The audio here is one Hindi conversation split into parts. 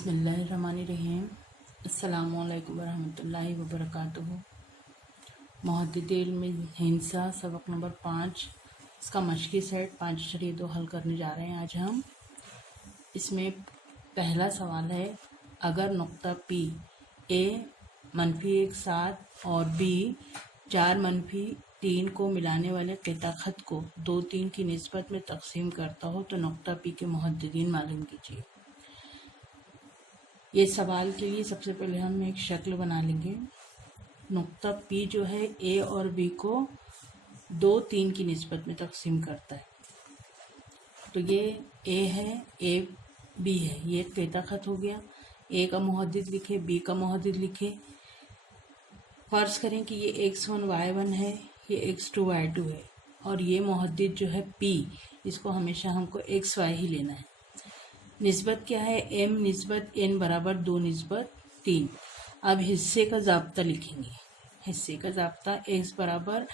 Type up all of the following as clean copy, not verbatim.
बिस्मिल्लाहिर्रहमानिर्रहीम। अस्सलामुअलैकुम वरहमतुल्लाहि वबरकातुहू। मुहद्दिदील में हिंसा सबक नंबर 5, इसका मशक़ी सेट 5-2 हल करने जा रहे हैं आज हम। इसमें पहला सवाल है, अगर नुक्ता P A -1 7 और B 4 -3 को मिलाने वाले क़िता ख़त को 2-3 की निस्बत में तकसीम करता हो तो नुक्ता P के मुहद्दिदीन मालूम कीजिए। ये सवाल के लिए सबसे पहले हम एक शक्ल बना लेंगे। नुक्ता P जो है A और B को 2-3 की निस्बत में तकसीम करता है। तो ये A है, A B है, ये क़िता ख़त हो गया। A का मुहद्दिद लिखे, B का मुहद्दिद लिखे। फ़र्ज़ करें कि ये x1 y1 है, ये x2 y2 है और ये मुहद्दिद जो है P, इसको हमेशा हमको xy ही लेना है। निस्बत क्या है? m निस्बत n बराबर 2 निस्बत 3। अब हिस्से का ज़ाब्ता लिखेंगे। हिस्से का ज़ाब्ता x बराबर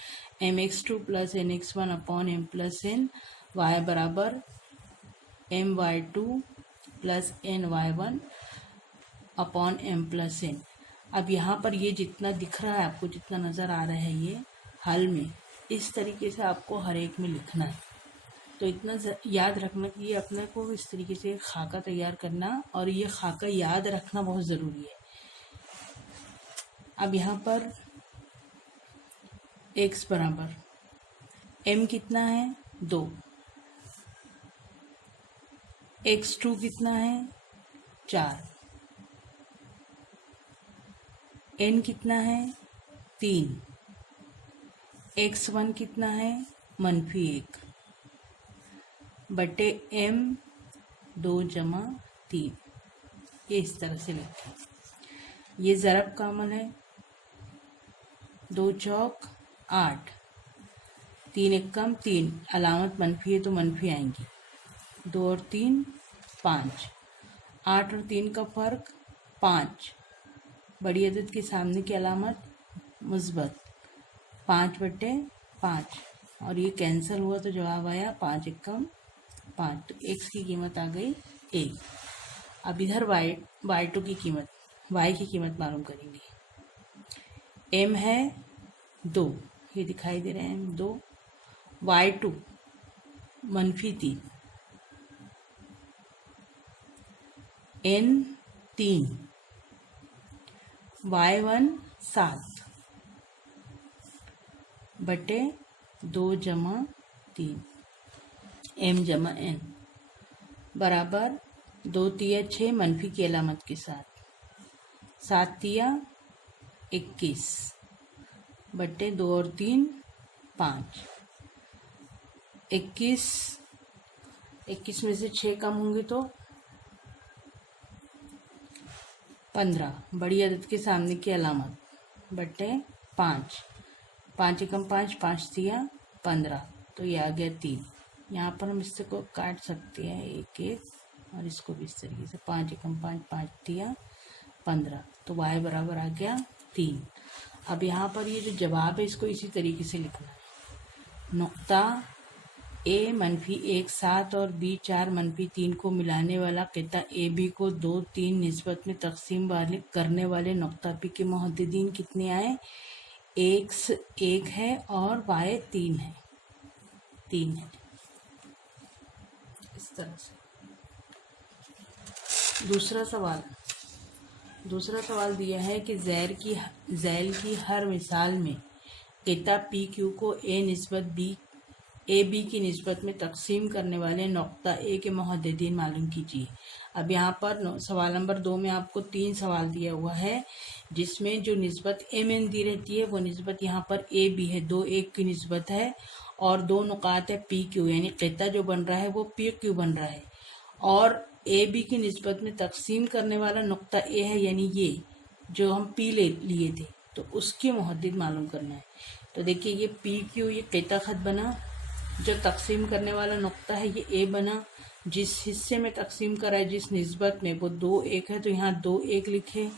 mx2 + nx1 upon m + n, y बराबर my2 + ny1 upon m + n। अब यहाँ पर ये जितना दिख रहा है आपको, जितना नज़र आ रहा है, ये हल में इस तरीके से आपको हर एक में लिखना है। तो इतना याद रखना कि ये अपने को इस तरीके से खाका तैयार करना, और ये खाका याद रखना बहुत ज़रूरी है। अब यहाँ पर x बराबर m कितना है? 2। x2 कितना है? 4। n कितना है? 3। x1 कितना है? -1 बटे m 2 + 3। ये इस तरह से लिखें। ये ज़रब का अमल है। 2 चौक 8, 3 एकम 3, अलामत मनफी है तो मनफी आएंगी। 2 और 3 5, 8 और 3 का फ़र्क 5। बड़ी अदद के सामने की अलामत मुस्बत 5/5, और ये कैंसिल हुआ तो जवाब आया 5 एकम 5। तो x की कीमत आ गई 1। अब इधर y2 की कीमत, y की कीमत मालूम करेंगे। m है 2, ये दिखाई दे रहे हैं 2। y2 -3, n 3, y1 7 बटे 2 + 3, m = n बराबर 2 तिया 6 मनफी की अलामत के साथ, 7 तिया 21 बटे 2 और 3 5। 21 में से 6 कम होंगे तो 15, बड़ी अदद के सामने की अलामत बटे 5, 5 एकम 5, 5 तिया 15, तो ये आ गया 3। यहाँ पर हम इससे को काट सकते हैं 1 और इसको भी इस तरीके से, 5 एकम 5, 5 तिया 15, तो y बराबर आ गया 3। अब यहाँ पर ये जो जवाब है इसको इसी तरीके से लिखना है। नुक्ता A -1 7 और B 4 -3 को मिलाने वाला क़िता AB को 2-3 निस्बत में तकसीम करने वाले नुक्ता P के मुहद्दिदीन कितने आए? x 1 है और y 3 है। इस तरह से। दूसरा सवाल दिया है कि ज़ैल की हर मिसाल में क़िता PQ को A B की निस्बत में तकसीम करने वाले नुक्ता A के मुहद्दिदीन मालूम कीजिए। अब यहाँ पर सवाल नंबर 2 में आपको 3 सवाल दिया हुआ है, जिसमें जो निस्बत mn दी रहती है वो निस्बत यहाँ पर A B है, 2 1 की निस्बत है, और 2 नुकात है PQ, यानी क़िता जो बन रहा है वो PQ बन रहा है, और A B की निस्बत में तकसीम करने वाला नुक्ता A है, यानी ये जो हम P लिए थे, तो उसकी मुहद्दिद मालूम करना है। तो देखिए ये PQ, ये क़िता ख़त बना, जो तकसीम करने वाला नुक्ता है ये A बना, जिस हिस्से में तकसीम करा है, जिस निस्बत में, वो 2 1 है, तो यहाँ 2 1 लिखे।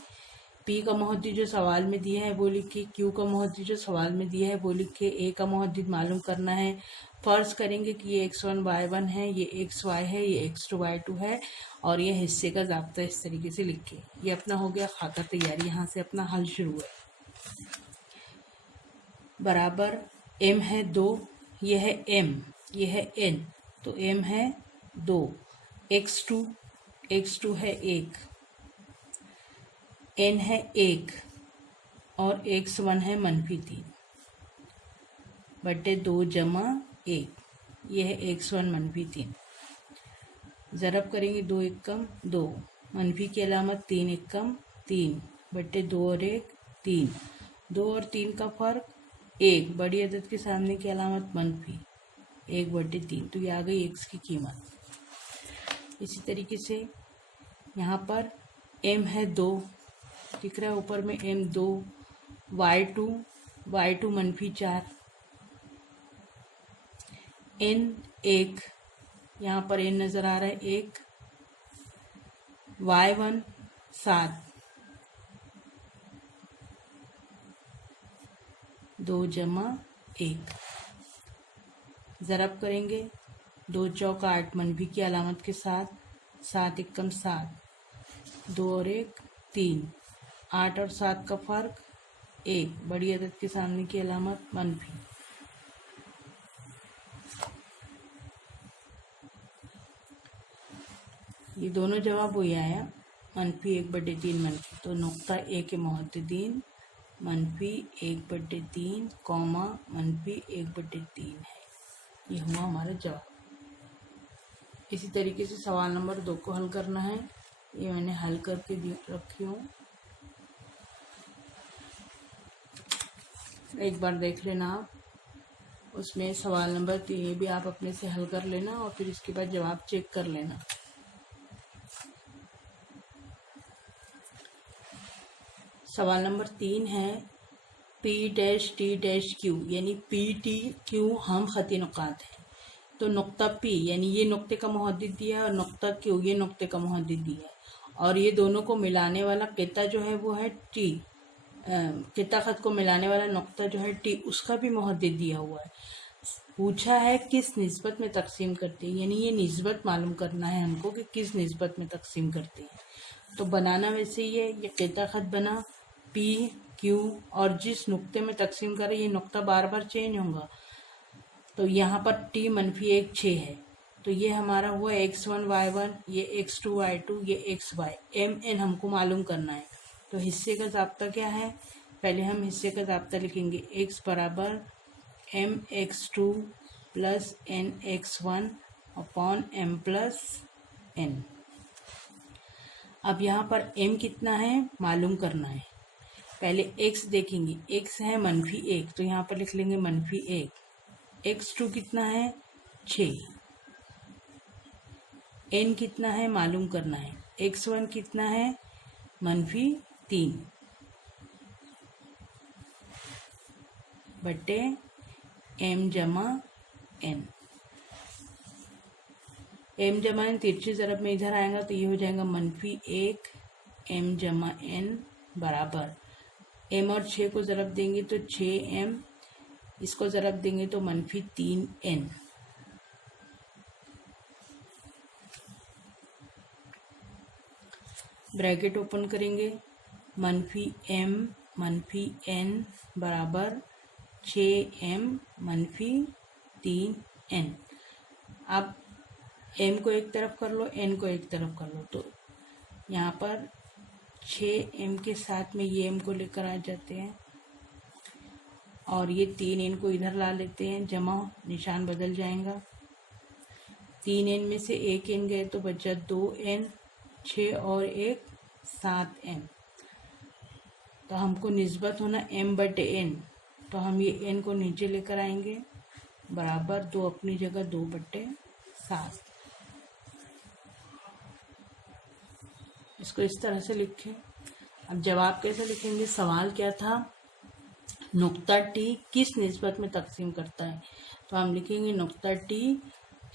पी का मोहद्दिद जो सवाल में दिया है वो लिखे, क्यू का मोहद्दिद जो सवाल में दिया है वो लिखे, ए का मोहद्दिद मालूम करना है। फर्ज करेंगे कि ये x1 y1 है, ये xy है, ये x2 y2 है और ये हिस्से का ज़ाब्ता इस तरीके से लिखे। ये अपना हो गया खाका तैयारी। यहाँ से अपना हल शुरू है। बराबर m है 2, ये है m, ये है n, तो m है 2, x2 है 1, n है 1 और x1 है -3 बटे 2 जमा 1, ये है x1 -3। ज़रब करेंगे 2 एकम 2, मनफी की अलामत 3 एकम 3 बटे 2 और 1 3, 2 और 3 का फ़र्क 1, बड़ी अदद के सामने की अलामत मनफी 1 बटे 3, तो ये आ गई x की कीमत। इसी तरीके से यहाँ पर m है 2, दिख रहा है ऊपर में m 2, y2 -4, n 1, यहाँ पर n नज़र आ रहा है 1, y1 7, 2 जमा 1, ज़रब करेंगे 2 चौका 8 मनफी की अलामत के साथ, 7 एकम 7, 2 और 1 3, 8 और 7 का फ़र्क 1, बड़ी अदद के सामने की अलामत मनफी। ये दोनों जवाब वही आया, -1 बटे 3 मनफी, तो नुक्ता ए के मुहद्दिदीन -1 बटे 3 कौमा -1 बटे 3 है। ये हुआ हमारा जवाब। इसी तरीके से सवाल नंबर 2 को हल करना है। ये मैंने हल करके रखी हूँ, एक बार देख लेना आप। उसमें सवाल नंबर 3 ये भी आप अपने से हल कर लेना और फिर इसके बाद जवाब चेक कर लेना। सवाल नंबर 3 है P'T'Q, यानी P', T', Q हम खती नुकात हैं। तो नुक्ता P यानी ये नुक्ते का मुहद्दिद दिया है और नुक्ता Q ये नुक्ते का मुहद्दिद दिया है और ये दोनों को मिलाने वाला किता जो है वो है T, किता खत को मिलाने वाला नुक्ता जो है T, उसका भी मुहद्दिद दिया हुआ है। पूछा है किस निस्बत में तकसीम करते हैं, यानी ये निस्बत मालूम करना है हमको कि किस निस्बत में तकसीम करते हैं। तो बनाना वैसे ही है, ये किता खत बना P Q और जिस नुक्ते में तकसीम करें ये नुक्ता बार बार चेंज होगा। तो यहाँ पर T -1 6 है, तो ये हमारा हुआ x1 y1, ये x2 y2, ये xy, mn हमको मालूम करना है। तो हिस्से का ज़ाब्ता क्या है, पहले हम हिस्से का ज़ाब्ता लिखेंगे, x बराबर mx2 plus nx1 upon m plus n। अब यहाँ पर m कितना है मालूम करना है। पहले x देखेंगे, x है -1, तो यहाँ पर लिख लेंगे -1। x2 कितना है 6, n कितना है मालूम करना है, x1 कितना है -3 बटे m जमा n। m जमा n तिरछी ज़रब में इधर आएगा तो ये हो जाएगा -1 m जमा n बराबर m और 6 को ज़रब देंगे तो 6m, इसको ज़रब देंगे तो -3n। ब्रैकेट ओपन करेंगे, -m -n बराबर 6m -3n। अब m को एक तरफ कर लो, n को एक तरफ कर लो, तो यहाँ पर 6m के साथ में ये m को लेकर आ जाते हैं और ये 3n को इधर ला लेते हैं, जमा निशान बदल जाएगा। 3n में से 1n गए तो बचा 2n, 6 और 1 7m। तो हमको निस्बत होना m बटे n, तो हम ये n को नीचे लेकर आएंगे, बराबर 2 अपनी जगह 2 बटे 7। इसको इस तरह से लिखें। अब जवाब कैसे लिखेंगे, सवाल क्या था, नुक्ता T किस निस्बत में तकसीम करता है, तो हम लिखेंगे नुक्ता T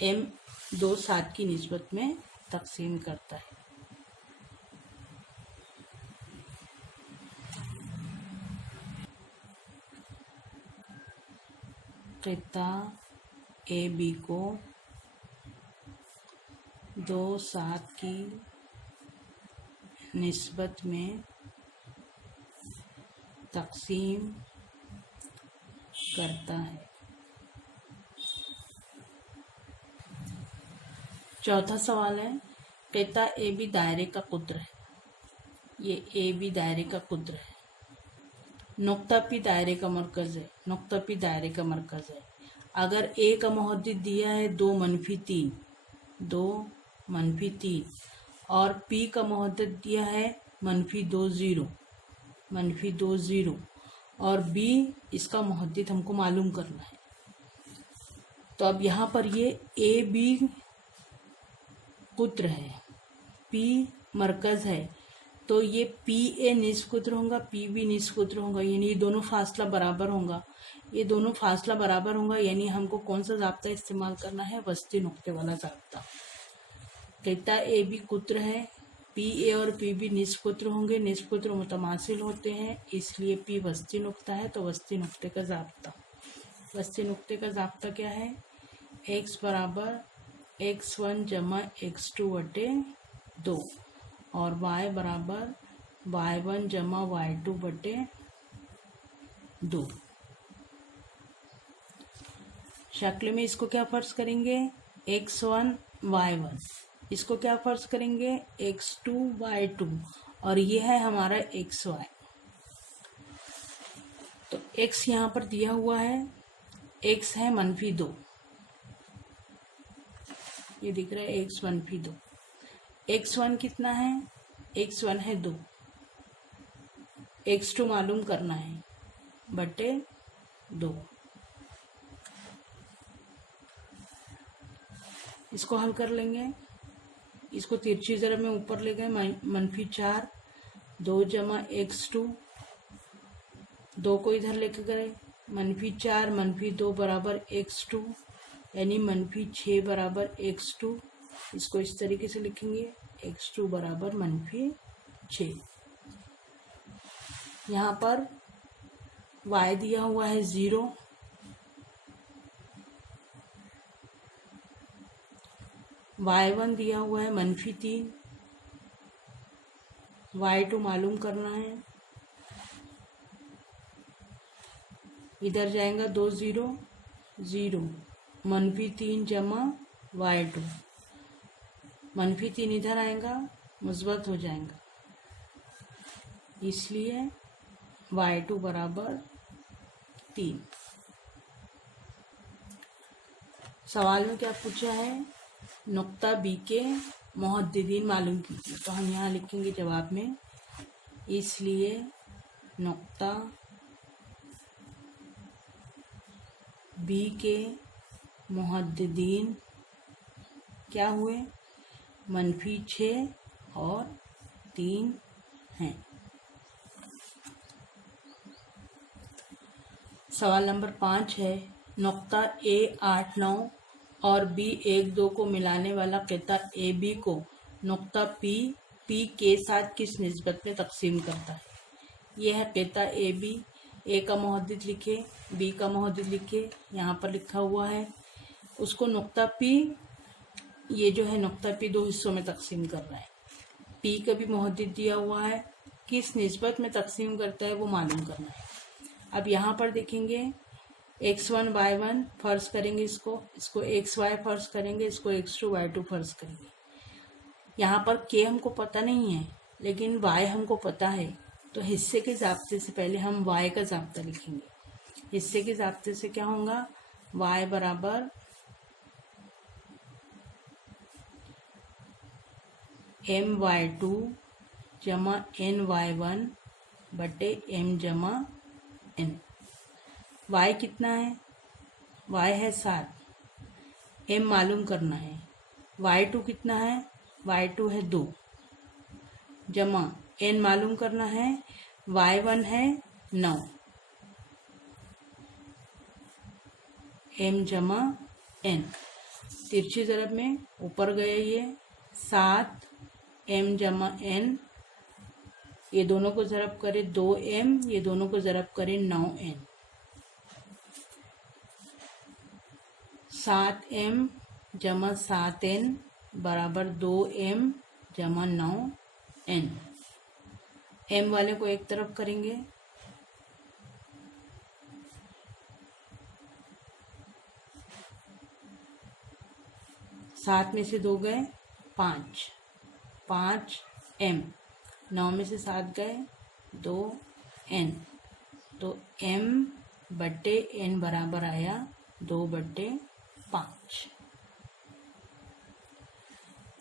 m 2 7 की निस्बत में तकसीम करता है। क़िता ए बी को 2/7 की निस्बत में तक़सीम करता है। चौथा सवाल है, क़िता ए बी दायरे का कुत्र है। ये ए बी दायरे का कुत्र है। नुक्ता पी दायरे का मरकज़ है। नुक्ता पी दायरे का मरकज़ है। अगर ए का मुहद्दिद दिया है 2-3, 2-3 और पी का मुहद्दिद दिया है -2 0 और बी इसका मुहद्दिद हमको मालूम करना है। तो अब यहाँ पर ये ए बी कुत्र है, पी मरकज़ है, तो ये पी ए निस्कुत्र होगा, पी बी निस्कुत्र होगा, यानी ये दोनों फासला बराबर होगा। ये दोनों फासला बराबर होगा, यानी हमको कौन सा ज़ाब्ता इस्तेमाल करना है? वस्ती नुक्ते वाला ज़ाब्ता। क़िता ए बी कुत्र है, पी ए और पी बी निस्कुत्र होंगे, निस्कुत्र मुतमासिल होते हैं, इसलिए पी वस्ती नुक्ता है। तो वस्ती नुक्ते का ज़ाब्ता, वस्ती नुक्ते का ज़ाब्ता क्या है? x बराबर x1 जमा x2/2 और y बराबर y1 जमा y2/2। शक्ल में इसको क्या फर्ज करेंगे? x1 y1, इसको क्या फर्ज करेंगे? x2 y2 और ये है हमारा xy। तो x यहाँ पर दिया हुआ है, x है -2, ये दिख रहा है x -2। x1 कितना है? x1 है 2, x2 मालूम करना है /2। इसको हल कर लेंगे। इसको तिरछी ज़रब में ऊपर ले गए, -4 2 जमा x2, 2 को इधर लेके गए, -4 -2 बराबर x2, यानी -6 बराबर x2। इसको इस तरीके से लिखेंगे, x2 बराबर -6। यहाँ पर y दिया हुआ है 0, y1 दिया हुआ है -3, y2 मालूम करना है। इधर जाएगा 2 0 0, -3 जमा y2, -3 इधर आएगा, मुस्बत हो जाएगा, इसलिए y2 बराबर 3। सवाल में क्या पूछा है? नुक्ता बी के मुहद्दिदीन मालूम कीजिए। तो हम यहाँ लिखेंगे जवाब में, इसलिए नुक्ता बी के मुहद्दिदीन क्या हुए? -6 और 3 हैं। सवाल नंबर 5 है, नुक्ता ए 8 9 और बी 1 2 को मिलाने वाला क़िता ए बी को नुक्ता पी पी के साथ किस निस्बत में तक़सीम करता है? यह है क़िता ए बी। ए का मुहद्दिद लिखे, बी का मुहद्दिद लिखे, यहाँ पर लिखा हुआ है। उसको नुक्ता पी, ये जो है नुक्ता पी 2 हिस्सों में तक़सीम कर रहा है। पी का भी मुहद्दिद दिया हुआ है, किस निस्बत में तक़सीम करता है वो मालूम करना है। अब यहाँ पर देखेंगे x1 y1 फ़र्ज़ करेंगे, इसको xy फ़र्ज़ करेंगे, इसको x2 y2 फ़र्ज़ करेंगे। यहाँ पर k हमको पता नहीं है, लेकिन y हमको पता है, तो हिस्से के ज़ाब्ते से पहले हम y का ज़ाब्ता लिखेंगे। हिस्से के ज़ाब्ते से क्या होगा? y बराबर my2 जमा ny1 बटे m जमा n। y कितना है? y है 7, m मालूम करना है। y2 कितना है? y2 है 2, जमा n मालूम करना है, y1 है 9, m जमा n। तिरछी ज़रब में ऊपर गए, ये 7 m जमा n, ये दोनों को ज़रब करे 2m, ये दोनों को ज़रब करे 9n। 7m जमा 7n बराबर 2m जमा 9n। m वाले को एक तरफ करेंगे, 7 में से 2 गए 5, 5m, 9 में से 7 गए 2n, तो m बट्टे n बराबर आया 2/5।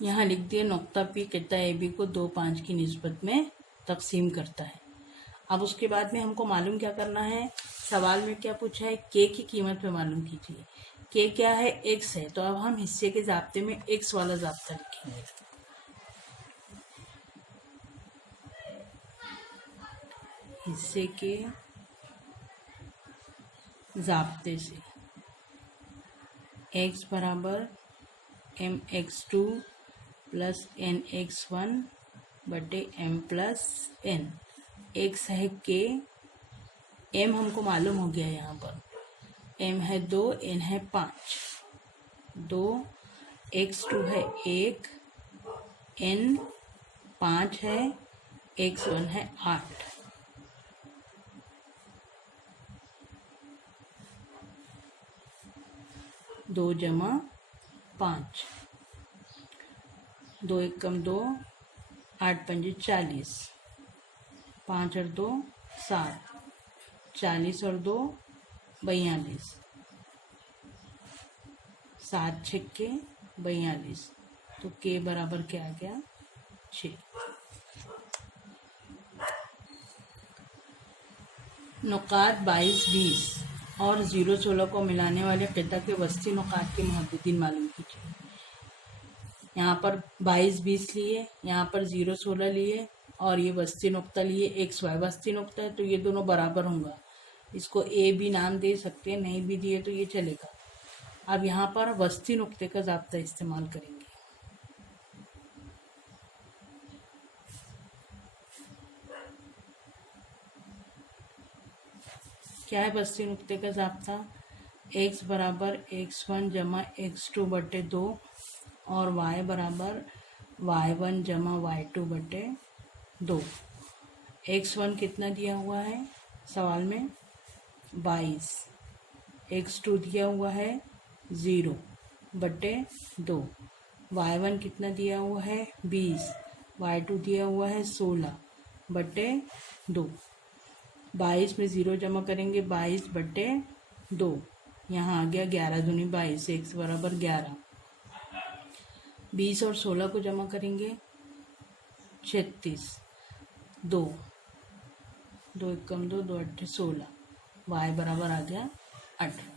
यहाँ लिख दिए नुक्ता P कहता है AB को 2 5 की निस्बत में तकसीम करता है। अब उसके बाद में हमको मालूम क्या करना है, सवाल में क्या पूछा है, K की कीमत में मालूम कीजिए। K क्या है, X है, तो अब हम हिस्से के ज़ाब्ते में X वाला ज़ाब्ता लिखेंगे। हिस्से के ज़ाब्ते से x बराबर mx2 प्लस nx1 बटे m प्लस n। x है k, m हमको मालूम हो गया यहाँ पर, m है 2, n है 5, 2, x2 है 1, n 5 है, x1 है 8। 2 जमा 5, 2 एकम 2, 8 पंजे 40, 5 और 2 7, 40 और 2 42, 7 छक्के 42, तो K बराबर क्या आ गया 6। नुकात 22 20 और 0 16 को मिलाने वाले क़िता के वस्ती नुकात के मुहद्दिदीन मालूम कीजिए। यहाँ पर 22 20 लिए, यहाँ पर 0 16 लिए और ये वस्ती नुक्ता लिए, XY वस्ती नुक्ता है तो ये दोनों बराबर होंगे। इसको A भी नाम दे सकते हैं, नहीं भी दिए तो ये चलेगा। अब यहाँ पर वस्ती नुक्ते का ज़ाब्ता इस्तेमाल करेंगे। क्या है वस्ती नुक्ते का ज़ाब्ता, x बराबर x1 जमा x2 बटे 2 और y बराबर y1 जमा y2 बटे 2। x1 कितना दिया हुआ है सवाल में 22, x2 दिया हुआ है 0 बटे 2, y1 कितना दिया हुआ है 20, y2 दिया हुआ है 16 बटे 2। 22 में 0 जमा करेंगे 22 बटे 2, यहाँ आ गया 11 दूनी 22, x बराबर 11। 20 और 16 को जमा करेंगे 36, 2 2 एकम 2, 2 अट्ठे 16, y बराबर आ गया 18।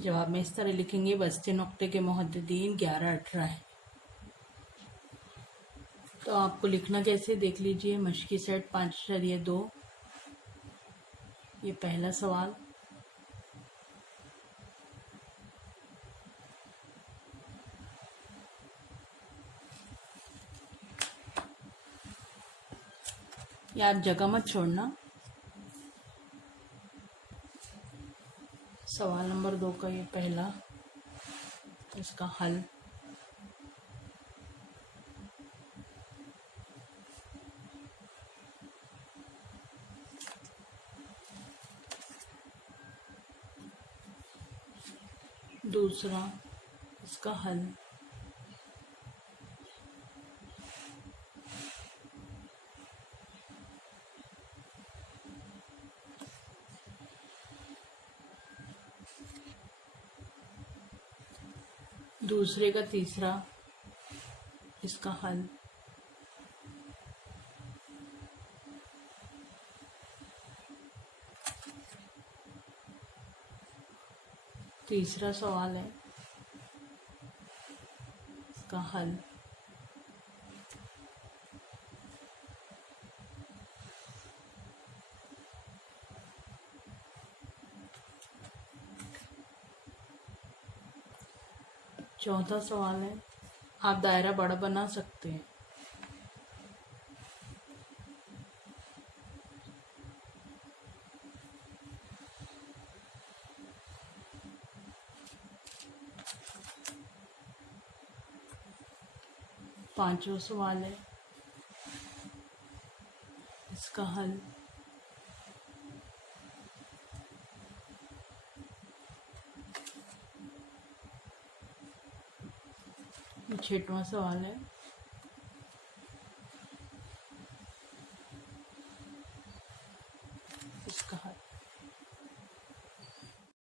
जवाब में इस तरह लिखेंगे, वस्ती नुक्ते के मुहद्दिदीन 11 18 है। तो आपको लिखना कैसे देख लीजिए, मश्की सेट 5.2, ये पहला सवाल। या आप जगह मत छोड़ना। सवाल नंबर 2 का ये पहला, इसका हल। दूसरा, इसका हल। दूसरे का तीसरा, इसका हल। तीसरा सवाल है, इसका हल। चौथा सवाल है, आप दायरा बड़ा बना सकते हैं। पांचवा सवाल है, इसका हल। ये छठवां सवाल है।